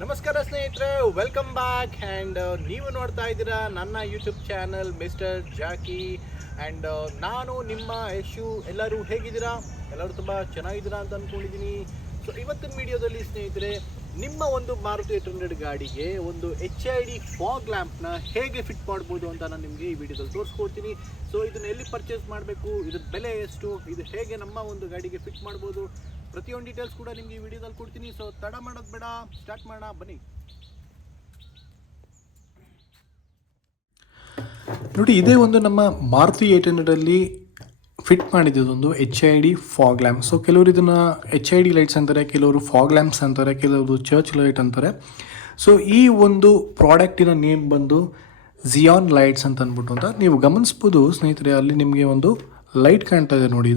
ನಮಸ್ಕಾರ ಸ್ನೇಹಿತರೆ, welcome back. And ನೀವು ನೋಡ್ತಾ ಇದ್ದೀರಾ ನನ್ನ YouTube channel mister Jackie. And ನಾನು ನಿಮ್ಮ ಯಶು. ಎಲ್ಲರೂ ಹೇಗಿದ್ದೀರಾ? ಎಲ್ಲರೂ ತುಂಬ ಚೆನ್ನಾಗಿದ್ದೀರಾ ಅಂತ ಅಂದ್ಕೊಂಡಿದ್ದೀನಿ. ಸೊ ಇವತ್ತಿನ ವಿಡಿಯೋದಲ್ಲಿ ಸ್ನೇಹಿತರೆ, ನಿಮ್ಮ ಒಂದು ಮಾರುತಿ 800 ಗಾಡಿಗೆ ಒಂದು HID ಫಾಗ್ ಲ್ಯಾಂಪ್ನ ಹೇಗೆ ಫಿಟ್ ಮಾಡ್ಬೋದು ಅಂತ ನಾನು ನಿಮಗೆ ಈ ವಿಡಿಯೋದಲ್ಲಿ ತೋರಿಸ್ಕೊಡ್ತೀನಿ. ಸೊ ಇದನ್ನು ಎಲ್ಲಿ ಪರ್ಚೇಸ್ ಮಾಡಬೇಕು, ಇದ್ರ ಬೆಲೆ ಎಷ್ಟು, ಇದು ಹೇಗೆ ನಮ್ಮ ಒಂದು ಗಾಡಿಗೆ ಫಿಟ್ ಮಾಡ್ಬೋದು, ಪ್ರತಿಯೊಂದು ಡೀಟೇಲ್ಸ್ ಕೂಡ ನಿಮಗೆ ಈ ವಿಡಿಯೋದಲ್ಲಿ ಕೊಡ್ತೀನಿ. ಸೊ ತಡ ಮಾಡೋದು ಬೇಡ, ಸ್ಟಾರ್ಟ್ ಮಾಡೋಣ ಬನ್ನಿ. ನೋಡಿ, ಇದೇ ಒಂದು ನಮ್ಮ ಮಾರುತಿ 800 ಫಿಟ್ ಮಾಡಿದ್ದೊಂದು HID ಫಾಗ್ ಲ್ಯಾಂಪ್. ಸೊ ಕೆಲವರು ಇದನ್ನು HID ಲೈಟ್ಸ್ ಅಂತಾರೆ, ಕೆಲವರು ಫಾಗ್ ಲ್ಯಾಂಪ್ಸ್ ಅಂತಾರೆ, ಕೆಲವರು ಚರ್ಚ್ ಲೈಟ್ ಅಂತಾರೆ. ಸೊ ಈ ಒಂದು ಪ್ರಾಡಕ್ಟಿನ ನೇಮ್ ಬಂದು ಜಿಯಾನ್ ಲೈಟ್ಸ್ ಅಂತ ಅಂದ್ಬಿಟ್ಟು ಅಂತ ನೀವು ಗಮನಿಸ್ಬೋದು ಸ್ನೇಹಿತರೆ. ಅಲ್ಲಿ ನಿಮಗೆ ಒಂದು ಲೈಟ್ ಕಾಣ್ತಾ ಇದೆ ನೋಡಿ,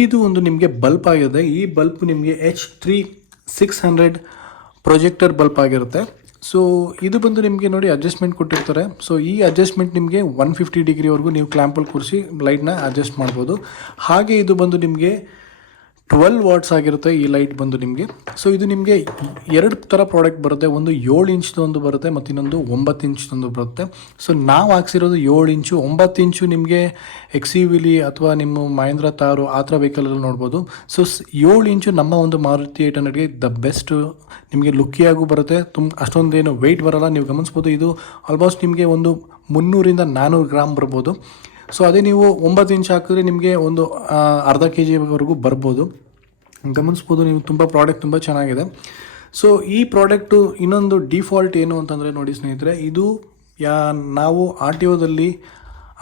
ಇದು ಒಂದು ನಿಮಗೆ ಬಲ್ಪ್ ಆಗಿದೆ. ಈ ಬಲ್ಪ್ ನಿಮಗೆ H3600 ಪ್ರೊಜೆಕ್ಟರ್ ಬಲ್ಪ್ ಆಗಿರುತ್ತೆ. ಸೊ ಇದು ಬಂದು ನಿಮಗೆ ನೋಡಿ ಅಡ್ಜಸ್ಟ್ಮೆಂಟ್ ಕೊಟ್ಟಿರ್ತಾರೆ. ಸೊ ಈ ಅಡ್ಜಸ್ಟ್ಮೆಂಟ್ ನಿಮಗೆ 150 ಡಿಗ್ರಿವರೆಗೂ ನೀವು ಕ್ಲ್ಯಾಂಪಲ್ಲಿ ಕೂರಿಸಿ ಲೈಟ್ನ ಅಡ್ಜಸ್ಟ್ ಮಾಡ್ಬೋದು. ಹಾಗೆ ಇದು ಬಂದು ನಿಮಗೆ 12 ವಾಟ್ಸ್ ಆಗಿರುತ್ತೆ ಈ ಲೈಟ್ ಬಂದು ನಿಮಗೆ. ಸೊ ಇದು ನಿಮಗೆ ಎರಡು ಥರ ಪ್ರಾಡಕ್ಟ್ ಬರುತ್ತೆ. ಒಂದು 7 ಇಂಚ್ದು ಒಂದು ಬರುತ್ತೆ ಮತ್ತು ಇನ್ನೊಂದು 9 ಇಂಚ್ದೊಂದು ಬರುತ್ತೆ. ಸೊ ನಾವು ಹಾಕ್ಸಿರೋದು 7 ಇಂಚು. 9 ಇಂಚು ನಿಮಗೆ XUV ಅಥವಾ ನಿಮ್ಮ ಮಹೇಂದ್ರ ತಾರು ಆ ಥರ ವೆಹಿಕಲಲ್ಲಿ ನೋಡ್ಬೋದು. ಸೊ 7 ಇಂಚು ನಮ್ಮ ಒಂದು ಮಾರುತಿ 800ಗೆ ದ ಬೆಸ್ಟ್. ನಿಮಗೆ ಲುಕ್ಕಿಯಾಗೂ ಬರುತ್ತೆ, ಅಷ್ಟೊಂದೇನು ವೆಯ್ಟ್ ಬರೋಲ್ಲ. ನೀವು ಗಮನಿಸ್ಬೋದು, ಇದು ಆಲ್ಮೋಸ್ಟ್ ನಿಮಗೆ ಒಂದು 300 ರಿಂದ 400 ಗ್ರಾಮ್ ಬರ್ಬೋದು. ಸೊ ಅದೇ ನೀವು 9 ಇಂಚ್ ಹಾಕಿದ್ರೆ ನಿಮಗೆ ಒಂದು ಅರ್ಧ kg ಬರ್ಬೋದು. ಗಮನಿಸ್ಬೋದು ನೀವು, ಪ್ರಾಡಕ್ಟ್ ತುಂಬ ಚೆನ್ನಾಗಿದೆ. ಸೊ ಈ ಪ್ರಾಡಕ್ಟು ಇನ್ನೊಂದು ಡಿಫಾಲ್ಟ್ ಏನು ಅಂತಂದರೆ ನೋಡಿ ಸ್ನೇಹಿತರೆ, ಇದು ನಾವು RTOದಲ್ಲಿ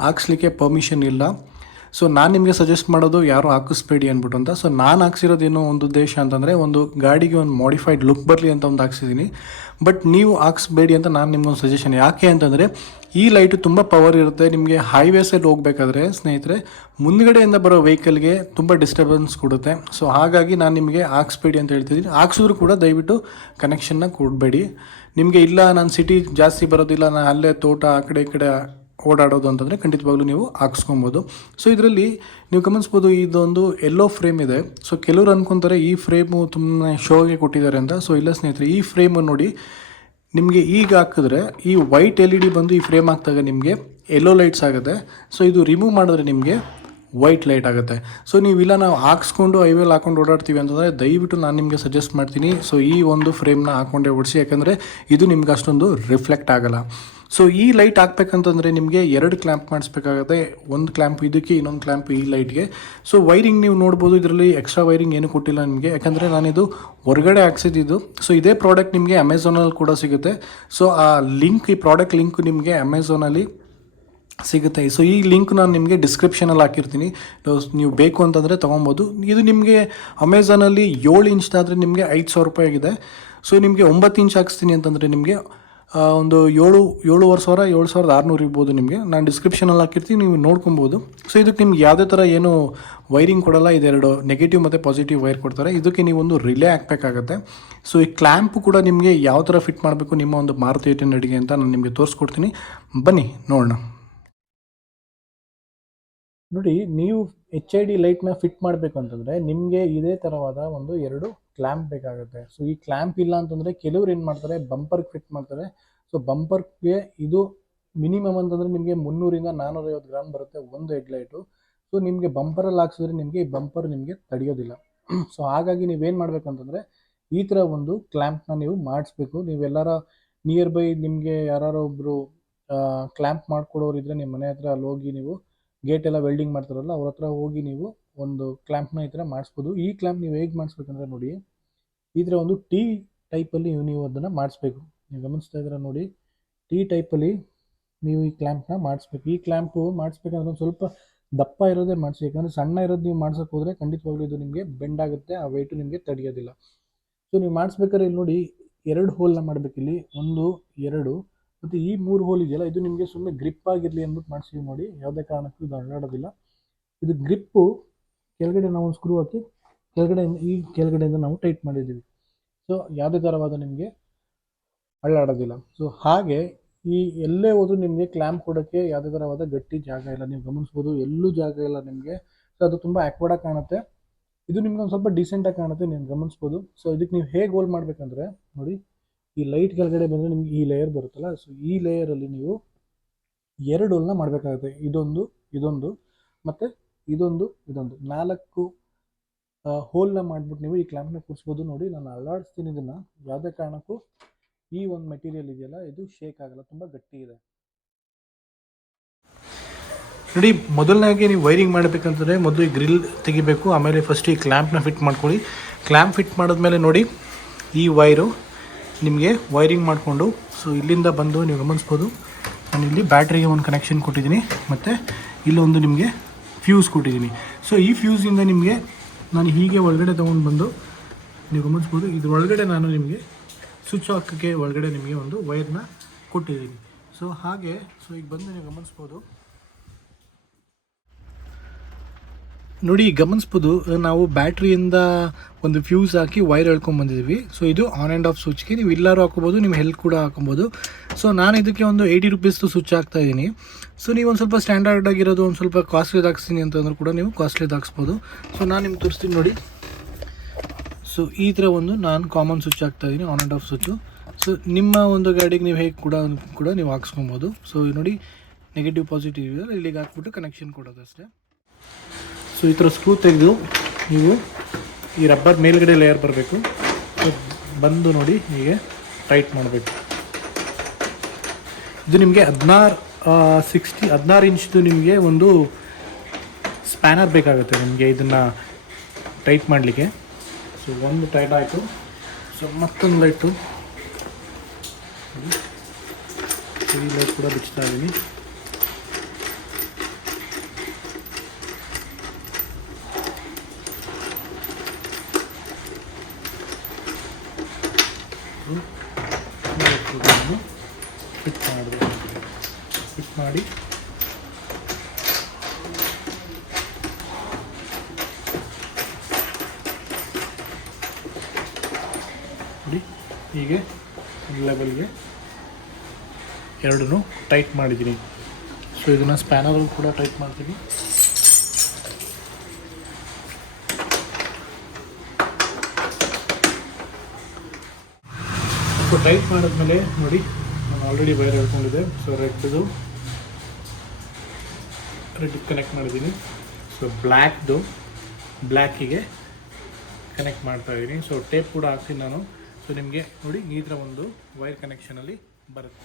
ಹಾಕ್ಸ್ಲಿಕ್ಕೆ ಪರ್ಮಿಷನ್ ಇಲ್ಲ. ಸೊ ನಾನು ನಿಮಗೆ ಸಜೆಸ್ಟ್ ಮಾಡೋದು ಯಾರು ಹಾಕಿಸ್ಬೇಡಿ ಅಂದ್ಬಿಟ್ಟು ಅಂತ. ಸೊ ನಾನು ಹಾಕ್ಸಿರೋದೇನೋ ಒಂದು ಉದ್ದೇಶ ಅಂತಂದರೆ, ಒಂದು ಗಾಡಿಗೆ ಒಂದು ಮಾಡಿಫೈಡ್ ಲುಕ್ ಬರಲಿ ಅಂತ ಒಂದು ಹಾಕ್ಸಿದ್ದೀನಿ. ಬಟ್ ನೀವು ಹಾಕ್ಸ್ಬೇಡಿ ಅಂತ ನಾನು ನಿಮ್ಗೊಂದು ಸಜೆಷನ್. ಯಾಕೆ ಅಂತಂದರೆ, ಈ ಲೈಟು ತುಂಬ ಪವರ್ ಇರುತ್ತೆ. ನಿಮಗೆ ಹೈವೇಸಲ್ಲಿ ಹೋಗಬೇಕಾದ್ರೆ ಸ್ನೇಹಿತರೆ, ಮುಂದ್ಗಡೆಯಿಂದ ಬರೋ ವೆಹಿಕಲ್ಗೆ ತುಂಬ ಡಿಸ್ಟರ್ಬೆನ್ಸ್ ಕೊಡುತ್ತೆ. ಸೊ ಹಾಗಾಗಿ ನಾನು ನಿಮಗೆ ಹಾಕ್ಸ್ಬೇಡಿ ಅಂತ ಹೇಳ್ತಿದ್ದೀನಿ. ಹಾಕ್ಸಿದ್ರು ಕೂಡ ದಯವಿಟ್ಟು ಕನೆಕ್ಷನ್ನ ಕೊಡಬೇಡಿ. ನಿಮಗೆ ಇಲ್ಲ ನಾನು ಸಿಟಿ ಜಾಸ್ತಿ ಬರೋದಿಲ್ಲ, ನಾನು ಅಲ್ಲೇ ತೋಟ ಆ ಕಡೆ ಈ ಕಡೆ ಓಡಾಡೋದು ಅಂತಂದರೆ ಖಂಡಿತವಾಗ್ಲೂ ನೀವು ಹಾಕ್ಸ್ಕೊಬೋದು. ಸೊ ಇದರಲ್ಲಿ ನೀವು ಗಮನಿಸ್ಬೋದು, ಇದೊಂದು ಎಲ್ಲೋ ಫ್ರೇಮ್ ಇದೆ. ಸೊ ಕೆಲವರು ಅಂದ್ಕೊತಾರೆ ಈ ಫ್ರೇಮು ತುಂಬ ಶೋಗೆ ಕೊಟ್ಟಿದ್ದಾರೆ ಅಂತ. ಸೊ ಇಲ್ಲ ಸ್ನೇಹಿತರೆ, ಈ ಫ್ರೇಮು ನೋಡಿ ನಿಮಗೆ ಈಗ ಹಾಕಿದ್ರೆ ಈ ವೈಟ್ LED ಬಂದು ಈ ಫ್ರೇಮ್ ಹಾಕಿದಾಗ ನಿಮಗೆ ಎಲ್ಲೋ ಲೈಟ್ಸ್ ಆಗುತ್ತೆ. ಸೊ ಇದು ರಿಮೂವ್ ಮಾಡಿದ್ರೆ ನಿಮಗೆ ವೈಟ್ ಲೈಟ್ ಆಗುತ್ತೆ. ಸೊ ನೀವಿಲ್ಲ ನಾವು ಹಾಕ್ಸ್ಕೊಂಡು ಹೈವೇಲಿ ಹಾಕೊಂಡು ಓಡಾಡ್ತೀವಿ ಅಂತಂದರೆ ದಯವಿಟ್ಟು ನಾನು ನಿಮಗೆ ಸಜೆಸ್ಟ್ ಮಾಡ್ತೀನಿ, ಸೊ ಈ ಒಂದು ಫ್ರೇಮ್ನ ಹಾಕ್ಕೊಂಡೇ ಓಡಿಸಿ. ಯಾಕಂದರೆ ಇದು ನಿಮ್ಗೆ ಅಷ್ಟೊಂದು ರಿಫ್ಲೆಕ್ಟ್ ಆಗೋಲ್ಲ. ಸೊ ಈ ಲೈಟ್ ಹಾಕ್ಬೇಕಂತಂದರೆ ನಿಮಗೆ 2 ಕ್ಲ್ಯಾಂಪ್ ಮಾಡಿಸ್ಬೇಕಾಗುತ್ತೆ. ಒಂದು ಕ್ಲ್ಯಾಂಪ್ ಇದಕ್ಕೆ, ಇನ್ನೊಂದು ಕ್ಲ್ಯಾಂಪ್ ಈ ಲೈಟ್ಗೆ. ಸೊ ವೈರಿಂಗ್ ನೀವು ನೋಡ್ಬೋದು, ಇದರಲ್ಲಿ ಎಕ್ಸ್ಟ್ರಾ ವೈರಿಂಗ್ ಏನು ಕೊಟ್ಟಿಲ್ಲ ನಿಮಗೆ, ಯಾಕಂದರೆ ನಾನಿದು ಹೊರಗಡೆ ಹಾಕ್ಸಿದ್ದು. ಸೊ ಇದೇ ಪ್ರಾಡಕ್ಟ್ ನಿಮಗೆ ಅಮೆಝಾನಲ್ಲಿ ಕೂಡ ಸಿಗುತ್ತೆ. ಸೊ ಆ ಲಿಂಕ್, ಈ ಪ್ರಾಡಕ್ಟ್ ಲಿಂಕ್ ನಿಮಗೆ ಅಮೆಝಾನಲ್ಲಿ ಸಿಗುತ್ತೆ. ಸೊ ಈ ಲಿಂಕ್ ನಾನು ನಿಮಗೆ ಡಿಸ್ಕ್ರಿಪ್ಷನಲ್ಲಿ ಹಾಕಿರ್ತೀನಿ. ನೀವು ಬೇಕು ಅಂತಂದರೆ ತೊಗೊಬೋದು. ಇದು ನಿಮಗೆ ಅಮೆಝಾನಲ್ಲಿ 7 ಇಂಚ್ದಾದರೆ ನಿಮಗೆ 5,000 ರೂಪಾಯಿ ಆಗಿದೆ. ಸೊ ನಿಮಗೆ 9 ಇಂಚ್ ಹಾಕ್ಸ್ತೀನಿ ಅಂತಂದರೆ ನಿಮಗೆ ಒಂದು 7,500 7,600 ಇರ್ಬೋದು. ನಿಮಗೆ ನಾನು ಡಿಸ್ಕ್ರಿಪ್ಷನಲ್ಲಿ ಹಾಕಿರ್ತೀನಿ, ನೀವು ನೋಡ್ಕೊಬೋದು. ಸೊ ಇದಕ್ಕೆ ನಿಮ್ಗೆ ಯಾವುದೇ ಥರ ಏನು ವೈರಿಂಗ್ ಕೊಡಲ್ಲ. ಇದೆರಡು ನೆಗೆಟಿವ್ ಮತ್ತು ಪಾಸಿಟಿವ್ ವೈರ್ ಕೊಡ್ತಾರೆ. ಇದಕ್ಕೆ ನೀವು ಒಂದು ರಿಲೇ ಹಾಕಬೇಕಾಗತ್ತೆ. ಸೊ ಈ ಕ್ಲ್ಯಾಂಪು ಕೂಡ ನಿಮಗೆ ಯಾವ ಥರ ಫಿಟ್ ಮಾಡಬೇಕು ನಿಮ್ಮ ಒಂದು ಮಾರುತಿ 800ಗೆ ಅಂತ ನಾನು ನಿಮಗೆ ತೋರಿಸ್ಕೊಡ್ತೀನಿ. ಬನ್ನಿ ನೋಡೋಣ. ನೋಡಿ, ನೀವು HID ಲೈಟ್ನ ಫಿಟ್ ಮಾಡಬೇಕು ಅಂತಂದರೆ ನಿಮಗೆ ಇದೇ ಥರವಾದ ಒಂದು 2 ಕ್ಲ್ಯಾಂಪ್ ಬೇಕಾಗುತ್ತೆ. ಸೊ ಈ ಕ್ಲ್ಯಾಂಪ್ ಇಲ್ಲ ಅಂತಂದರೆ ಕೆಲವ್ರು ಏನು ಮಾಡ್ತಾರೆ, ಬಂಪರ್ಗೆ ಫಿಟ್ ಮಾಡ್ತಾರೆ. ಸೊ ಬಂಪರ್ಗೆ ಇದು ಮಿನಿಮಮ್ ಅಂತಂದರೆ ನಿಮಗೆ 300 ರಿಂದ 450 ಗ್ರಾಮ್ ಬರುತ್ತೆ ಒಂದು ಹೆಡ್ಲೈಟು. ಸೊ ನಿಮಗೆ ಬಂಪರಲ್ಲಿ ಹಾಕ್ಸಿದ್ರೆ ನಿಮಗೆ ಈ ಬಂಪರ್ ನಿಮಗೆ ತಡೆಯೋದಿಲ್ಲ. ಸೊ ಹಾಗಾಗಿ ನೀವೇನು ಮಾಡಬೇಕಂತಂದರೆ ಈ ಥರ ಒಂದು ಕ್ಲ್ಯಾಂಪ್ನ ನೀವು ಮಾಡಿಸ್ಬೇಕು. ನೀವೆಲ್ಲರ ನಿಯರ್ ಬೈ ನಿಮಗೆ ಯಾರು ಒಬ್ಬರು ಕ್ಲ್ಯಾಂಪ್ ಮಾಡ್ಕೊಡೋರು ಇದ್ದರೆ ನಿಮ್ಮ ಮನೆ ಹತ್ರ ಅಲ್ಲಿ ಹೋಗಿ ನೀವು ಗೇಟ್ ಎಲ್ಲ ವೆಲ್ಡಿಂಗ್ ಮಾಡ್ತಾರಲ್ಲ, ಅವ್ರ ಹತ್ರ ಹೋಗಿ ನೀವು ಒಂದು ಕ್ಲ್ಯಾಂಪ್ನ ಈ ಥರ ಮಾಡಿಸ್ಬೋದು. ಈ ಕ್ಲ್ಯಾಂಪ್ ನೀವು ಹೇಗೆ ಮಾಡಿಸ್ಬೇಕಂದ್ರೆ ನೋಡಿ, ಈ ಥರ ಒಂದು T ಟೈಪಲ್ಲಿ ನೀವು ಅದನ್ನು ಮಾಡಿಸ್ಬೇಕು. ನೀವು ಗಮನಿಸ್ತಾ ಇದ್ದೀರಾ ನೋಡಿ, T ಟೈಪಲ್ಲಿ ನೀವು ಈ ಕ್ಲ್ಯಾಂಪ್ನ ಮಾಡಿಸ್ಬೇಕು. ಈ ಕ್ಲ್ಯಾಂಪು ಮಾಡಿಸ್ಬೇಕಂದ್ರೆ ಒಂದು ಸ್ವಲ್ಪ ದಪ್ಪ ಇರೋದೇ ಮಾಡಿಸಿ. ಯಾಕಂದರೆ ಸಣ್ಣ ಇರೋದು ನೀವು ಮಾಡ್ಸೋಕೆ ಹೋದರೆ ಖಂಡಿತವಾಗ್ಲೂ ಇದು ನಿಮಗೆ ಬೆಂಡ್ ಆಗುತ್ತೆ, ಆ ವೆಯ್ಟು ನಿಮಗೆ ತಡೆಯೋದಿಲ್ಲ. ಸೊ ನೀವು ಮಾಡಿಸ್ಬೇಕಾದ್ರೆ ಇಲ್ಲಿ ನೋಡಿ 2 ಹೋಲ್ನ ಮಾಡಬೇಕಿಲ್ಲಿ, 1 2 ಮತ್ತು ಈ 3 ಹೋಲ್ ಇದೆಯಲ್ಲ, ಇದು ನಿಮಗೆ ಸುಮ್ಮನೆ ಗ್ರಿಪ್ ಆಗಿರಲಿ ಅಂದ್ಬಿಟ್ಟು ಮಾಡಿಸ್ತೀವಿ ನೋಡಿ. ಯಾವುದೇ ಕಾರಣಕ್ಕೂ ಇದು ಅಳ್ಳಾಡೋದಿಲ್ಲ. ಇದು ಗ್ರಿಪ್ಪು ಕೆಳಗಡೆ ನಾವು ಒಂದು ಸ್ಕ್ರೂ ಹಾಕಿ ಕೆಳಗಡೆಯಿಂದ ನಾವು ಟೈಟ್ ಮಾಡಿದ್ದೀವಿ. ಸೊ ಯಾವುದೇ ಥರವಾದ ನಿಮಗೆ ಅಳ್ಳಾಡೋದಿಲ್ಲ. ಸೊ ಹಾಗೆ ಈ ಎಲ್ಲೇ ಹೋದರೂ ನಿಮಗೆ ಕ್ಲ್ಯಾಂಪ್ ಕೊಡೋಕ್ಕೆ ಯಾವುದೇ ಥರವಾದ ಗಟ್ಟಿ ಜಾಗ ಇಲ್ಲ. ನೀವು ಗಮನಿಸ್ಬೋದು, ಎಲ್ಲೂ ಜಾಗ ಇಲ್ಲ ನಿಮಗೆ. ಸೊ ಅದು ತುಂಬ ಆಕ್ವರ್ಡಾಗಿ ಕಾಣುತ್ತೆ. ಇದು ನಿಮ್ಗೆ ಒಂದು ಸ್ವಲ್ಪ ಡೀಸೆಂಟಾಗಿ ಕಾಣುತ್ತೆ, ನೀವು ಗಮನಿಸ್ಬೋದು. ಸೊ ಇದಕ್ಕೆ ನೀವು ಹೇಗೆ ಹೋಲ್ ಮಾಡಬೇಕಂದ್ರೆ ನೋಡಿ, ಈ ಲೈಟ್ ಕೆಳಗಡೆ ಬಂದರೆ ನಿಮ್ಗೆ ಈ ಲೇಯರ್ ಬರುತ್ತಲ್ಲ, ಸೊ ಈ ಲೇಯರಲ್ಲಿ ನೀವು 2 ಹೋಲ್ನ ಮಾಡಬೇಕಾಗುತ್ತೆ. ಇದೊಂದು ಮತ್ತು ಇದೊಂದು 4 ಹೋಲ್ನ ಮಾಡಿಬಿಟ್ಟು ನೀವು ಈ ಕ್ಲ್ಯಾಂಪ್ನ ಕೂರಿಸ್ಬೋದು. ನೋಡಿ ನಾನು ಅಲ್ಲಾಡಿಸ್ತೀನಿ ಇದನ್ನು, ಯಾವುದೇ ಕಾರಣಕ್ಕೂ ಈ ಒಂದು ಮೆಟೀರಿಯಲ್ ಇದೆಯಲ್ಲ ಇದು ಶೇಕ್ ಆಗಲ್ಲ, ತುಂಬ ಗಟ್ಟಿ ಇದೆ. ನೋಡಿ, ಮೊದಲನಾಗಿ ನೀವು ವೈರಿಂಗ್ ಮಾಡಬೇಕಂತಂದರೆ ಮೊದಲು ಈ ಗ್ರಿಲ್ ತೆಗಿಬೇಕು, ಆಮೇಲೆ ಫಸ್ಟ್ ಈ ಕ್ಲ್ಯಾಂಪ್ನ ಫಿಟ್ ಮಾಡ್ಕೊಳ್ಳಿ. ಕ್ಲ್ಯಾಂಪ್ ಫಿಟ್ ಮಾಡಿದ್ಮೇಲೆ ನೋಡಿ ಈ ವೈರು ನಿಮಗೆ ವೈರಿಂಗ್ ಮಾಡಿಕೊಂಡು, ಸೊ ಇಲ್ಲಿಂದ ಬಂದು ನೀವು ಗಮನಿಸ್ಬೋದು, ನಾನು ಇಲ್ಲಿ ಬ್ಯಾಟ್ರಿಗೆ ಒಂದು ಕನೆಕ್ಷನ್ ಕೊಟ್ಟಿದ್ದೀನಿ ಮತ್ತು ಇಲ್ಲೊಂದು ನಿಮಗೆ ಫ್ಯೂಸ್ ಕೊಟ್ಟಿದ್ದೀನಿ. ಸೊ ಈ ಫ್ಯೂಸಿಂದ ನಿಮಗೆ ನಾನು ಹೀಗೆ ಒಳಗಡೆ ತೊಗೊಂಡು ಬಂದು ನೀವು ಗಮನಿಸ್ಬೋದು, ಇದ್ರ ಒಳಗಡೆ ನಾನು ನಿಮಗೆ ಸ್ವಿಚ್ ಹಾಕೋಕ್ಕೆ ಒಳಗಡೆ ನಿಮಗೆ ಒಂದು ವೈರ್ನ ಕೊಟ್ಟಿದ್ದೀನಿ. ಸೊ ಹಾಗೆ ಈಗ ಬಂದು ನೀವು ಗಮನಿಸ್ಬೋದು, ನೋಡಿ ಗಮನಿಸ್ಬೋದು, ನಾವು ಬ್ಯಾಟ್ರಿಯಿಂದ ಒಂದು ಫ್ಯೂಸ್ ಹಾಕಿ ವೈರ್ ಎಳ್ಕೊಂಬಂದಿದ್ದೀವಿ. ಸೊ ಇದು ಆನ್ ಆ್ಯಂಡ್ ಆಫ್ ಸ್ವಿಚ್ಗೆ ನೀವು ಎಲ್ಲರೂ ಹಾಕೋಬೋದು, ನಿಮ್ಮ ಹೆಲ್ತ್ ಕೂಡ ಹಾಕೊಬೋದು. ಸೊ ನಾನು ಇದಕ್ಕೆ ಒಂದು 80 ರುಪೀಸ್ದು ಸ್ವಿಚ್ ಹಾಕ್ತಾಯಿದ್ದೀನಿ. ಸೊ ನೀವು ಒಂದು ಸ್ವಲ್ಪ ಸ್ಟ್ಯಾಂಡರ್ಡ್ ಆಗಿರೋದು ಒಂದು ಸ್ವಲ್ಪ ಕಾಸ್ಟ್ಲಿದು ಹಾಕ್ಸ್ತೀನಿ ಅಂತಂದ್ರೂ ಕೂಡ ನೀವು ಕಾಸ್ಟ್ಲಿದು ಹಾಕ್ಸ್ಬೋದು. ಸೊ ನಾನು ನಿಮ್ಗೆ ತೋರಿಸ್ತೀನಿ ನೋಡಿ. ಸೊ ಈ ಥರ ಒಂದು ನಾನು ಕಾಮನ್ ಸ್ವಿಚ್ ಹಾಕ್ತಾಯಿದ್ದೀನಿ, on and of switch. So ನಿಮ್ಮ ಒಂದು ಗಾಡಿಗೆ ನೀವು ಹೇಗೆ ಕೂಡ ನೀವು ಹಾಕ್ಸ್ಕೊಬೋದು. ಸೊ ನೋಡಿ, ನೆಗೆಟಿವ್ ಪಾಸಿಟಿವ್ ಇದೆ, ಇಲ್ಲಿಗೆ ಹಾಕ್ಬಿಟ್ಟು ಕನೆಕ್ಷನ್ ಕೊಡೋದಷ್ಟೇ. ಸೊ ಈ ಥರ ಸ್ಕ್ರೂ ತೆಗೆದು ನೀವು ಈ ರಬ್ಬರ್ ಮೇಲ್ಗಡೆ ಲೇಯರ್ ಬರಬೇಕು, ಬಂದು ನೋಡಿ ಹೀಗೆ ಟೈಟ್ ಮಾಡಬೇಕು. ಇದು ನಿಮಗೆ 16 ಇಂಚ್ದು ನಿಮಗೆ ಒಂದು ಸ್ಪ್ಯಾನರ್ ಬೇಕಾಗುತ್ತೆ ನಿಮಗೆ ಇದನ್ನು ಟೈಟ್ ಮಾಡಲಿಕ್ಕೆ. ಸೊ ಒಂದು ಟೈಟ್ ಆಯಿತು. ಸೊ ಮತ್ತೊಂದು ಲೈಟು, ಈ ಲೈಟ್ ಕೂಡ ಬಿಚ್ತಾ ಇದ್ದೀನಿ. ಫಿಟ್ ಮಾಡಿ ನೋಡಿ, ಹೀಗೆ ಲೆವೆಲ್ಗೆ ಎರಡೂ ಟೈಟ್ ಮಾಡಿದ್ದೀನಿ. ಸೊ ಇದನ್ನು ಸ್ಪ್ಯಾನರ್ ಕೂಡ ಟೈಟ್ ಮಾಡ್ತೀನಿ. ಸೊ ಟೈಟ್ ಮಾಡಿದ್ಮೇಲೆ ನೋಡಿ, ನಾನು ಆಲ್ರೆಡಿ ವೈರ್ ಹೇಳ್ಕೊಂಡಿದ್ದೆ. ಸೊ ರೆಡ್ ಕನೆಕ್ಟ್ ಮಾಡಿದ್ದೀನಿ. ಸೊ ಬ್ಲ್ಯಾಕಿಗೆ ಕನೆಕ್ಟ್ ಮಾಡ್ತಾಯಿದ್ದೀನಿ. ಸೊ ಟೇಪ್ ಕೂಡ ಹಾಕ್ತೀನಿ ನಾನು. ಸೊ ನಿಮಗೆ ನೋಡಿ ಈ ಥರ ಒಂದು ವೈರ್ ಕನೆಕ್ಷನಲ್ಲಿ ಬರುತ್ತೆ.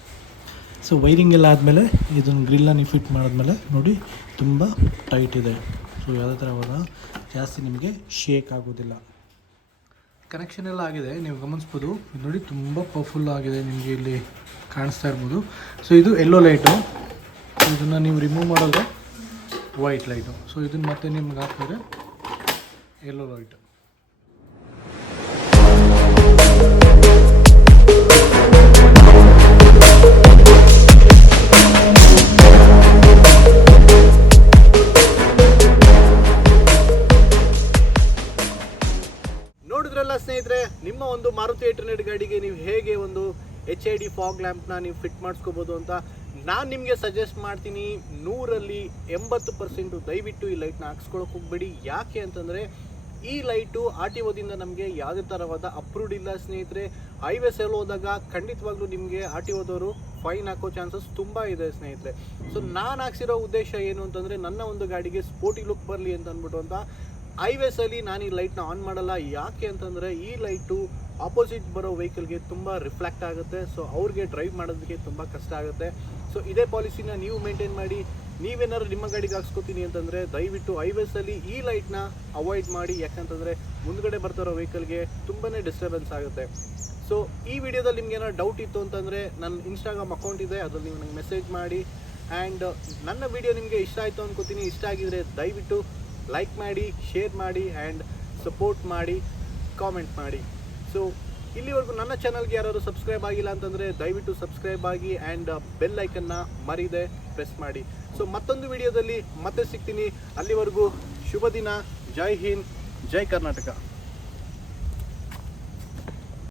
ಸೊ ವೈರಿಂಗ್ ಎಲ್ಲ ಆದಮೇಲೆ ಇದನ್ನು ಗ್ರಿಲ್ನ ನೀವು ಫಿಟ್ ಮಾಡಿದ್ಮೇಲೆ ನೋಡಿ ತುಂಬ ಟೈಟ್ ಇದೆ. ಸೊ ಯಾವುದೇ ಥರ ಜಾಸ್ತಿ ನಿಮಗೆ ಶೇಕ್ ಆಗೋದಿಲ್ಲ. ಕನೆಕ್ಷನ್ ಎಲ್ಲ ಆಗಿದೆ, ನೀವು ಗಮನಿಸ್ಬೋದು. ಇದು ನೋಡಿ ತುಂಬ ಪವರ್ಫುಲ್ ಆಗಿದೆ, ನಿಮಗೆ ಇಲ್ಲಿ ಕಾಣಿಸ್ತಾ ಇರ್ಬೋದು. ಸೊ ಇದು ಎಲ್ಲೋ ಲೈಟು, ಇದನ್ನು ನೀವು ರಿಮೂವ್ ಮಾಡೋದು ವೈಟ್ ಲೈಟು. ಸೊ ಇದನ್ನು ಮತ್ತೆ ನಿಮ್ಗೆ ಹಾಕಿದ್ರೆ ಎಲ್ಲೋ ಲೈಟು. ನೋಡಿದ್ರಲ್ಲ ಸ್ನೇಹಿತರೆ, ನಿಮ್ಮ ಒಂದು ಮಾರುತಿ 800 ಗಾಡಿಗೆ ನೀವು ಹೇಗೆ ಒಂದು HID ಫಾಗ್ ಲ್ಯಾಂಪ್ನ ನೀವು ಫಿಟ್ ಮಾಡಿಸ್ಕೋಬೋದು ಅಂತ ನಾನು ನಿಮಗೆ ಸಜೆಸ್ಟ್ ಮಾಡ್ತೀನಿ. 100ರಲ್ಲಿ 80% ದಯವಿಟ್ಟು ಈ ಲೈಟ್ನ ಹಾಕ್ಸ್ಕೊಳಕ್ಕೆ ಹೋಗಬೇಡಿ. ಯಾಕೆ ಅಂತಂದರೆ ಈ ಲೈಟು RTOದಿಂದ ನಮಗೆ ಯಾವುದೇ ಥರವಾದ ಅಪ್ರೂವ್ಡ್ ಇಲ್ಲ ಸ್ನೇಹಿತರೆ. ಹೈವೇಸಲ್ಲಿ ಹೋದಾಗ ಖಂಡಿತವಾಗ್ಲೂ ನಿಮಗೆ RTOದವರು ಫೈನ್ ಹಾಕೋ ಚಾನ್ಸಸ್ ತುಂಬ ಇದೆ ಸ್ನೇಹಿತರೆ. ಸೊ ನಾನು ಹಾಕ್ಸಿರೋ ಉದ್ದೇಶ ಏನು ಅಂತಂದರೆ, ನನ್ನ ಒಂದು ಗಾಡಿಗೆ ಸ್ಪೋರ್ಟಿ ಲುಕ್ ಬರಲಿ ಅಂತ ಅಂದ್ಬಿಟ್ಟು ಅಂತ ಹೈವೇಸಲ್ಲಿ ನಾನು ಈ ಲೈಟ್ನ ಆನ್ ಮಾಡಲ್ಲ. ಯಾಕೆ ಅಂತಂದರೆ ಈ ಲೈಟು ಆಪೋಸಿಟ್ ಬರೋ ವೆಹಿಕಲ್ಗೆ ತುಂಬ ರಿಫ್ಲೆಕ್ಟ್ ಆಗುತ್ತೆ. ಸೊ ಅವ್ರಿಗೆ ಡ್ರೈವ್ ಮಾಡೋದಕ್ಕೆ ತುಂಬ ಕಷ್ಟ ಆಗುತ್ತೆ. ಸೊ ಇದೇ ಪಾಲಿಸಿನ ನೀವು ಮೇಂಟೈನ್ ಮಾಡಿ. ನೀವೇನಾದ್ರು ನಿಮ್ಮ ಗಾಡಿಗೆ ಹಾಕ್ಸ್ಕೊತೀನಿ ಅಂತಂದರೆ ದಯವಿಟ್ಟು ಹೈವೇಸಲ್ಲಿ ಈ ಲೈಟ್ನ ಅವಾಯ್ಡ್ ಮಾಡಿ. ಯಾಕಂತಂದರೆ ಮುಂದ್ಗಡೆ ಬರ್ತಾರೋ ವೆಹಿಕಲ್ಗೆ ತುಂಬಾ ಡಿಸ್ಟರ್ಬೆನ್ಸ್ ಆಗುತ್ತೆ. ಸೊ ಈ ವಿಡಿಯೋದಲ್ಲಿ ನಿಮ್ಗೆ ಏನಾದ್ರು ಡೌಟ್ ಇತ್ತು ಅಂತಂದರೆ ನನ್ನ ಇನ್ಸ್ಟಾಗ್ರಾಮ್ ಅಕೌಂಟ್ ಇದೆ, ಅದರಲ್ಲಿ ನೀವು ನನಗೆ ಮೆಸೇಜ್ ಮಾಡಿ. ಆ್ಯಂಡ್ ನನ್ನ ವಿಡಿಯೋ ನಿಮಗೆ ಇಷ್ಟ ಆಯಿತು ಅನ್ಕೋತೀನಿ. ಇಷ್ಟ ಆಗಿದರೆ ದಯವಿಟ್ಟು ಲೈಕ್ ಮಾಡಿ, ಶೇರ್ ಮಾಡಿ ಆ್ಯಂಡ್ ಸಪೋರ್ಟ್ ಮಾಡಿ, ಕಾಮೆಂಟ್ ಮಾಡಿ. ಸೊ ಇಲ್ಲಿವರೆಗೂ ನನ್ನ ಚಾನಲ್ಗೆ ಯಾರಾದರೂ ಸಬ್ಸ್ಕ್ರೈಬ್ ಆಗಿಲ್ಲ ಅಂತಂದರೆ ದಯವಿಟ್ಟು ಸಬ್ಸ್ಕ್ರೈಬ್ ಆಗಿ ಆ್ಯಂಡ್ ಬೆಲ್ ಐಕನ್ನ ಮರೀದೆ ಪ್ರೆಸ್ ಮಾಡಿ. ಸೊ ಮತ್ತೊಂದು ವಿಡಿಯೋದಲ್ಲಿ ಮತ್ತೆ ಸಿಗ್ತೀನಿ. ಅಲ್ಲಿವರೆಗೂ ಶುಭ ದಿನ. ಜೈ ಹಿಂದ್, ಜೈ ಕರ್ನಾಟಕ.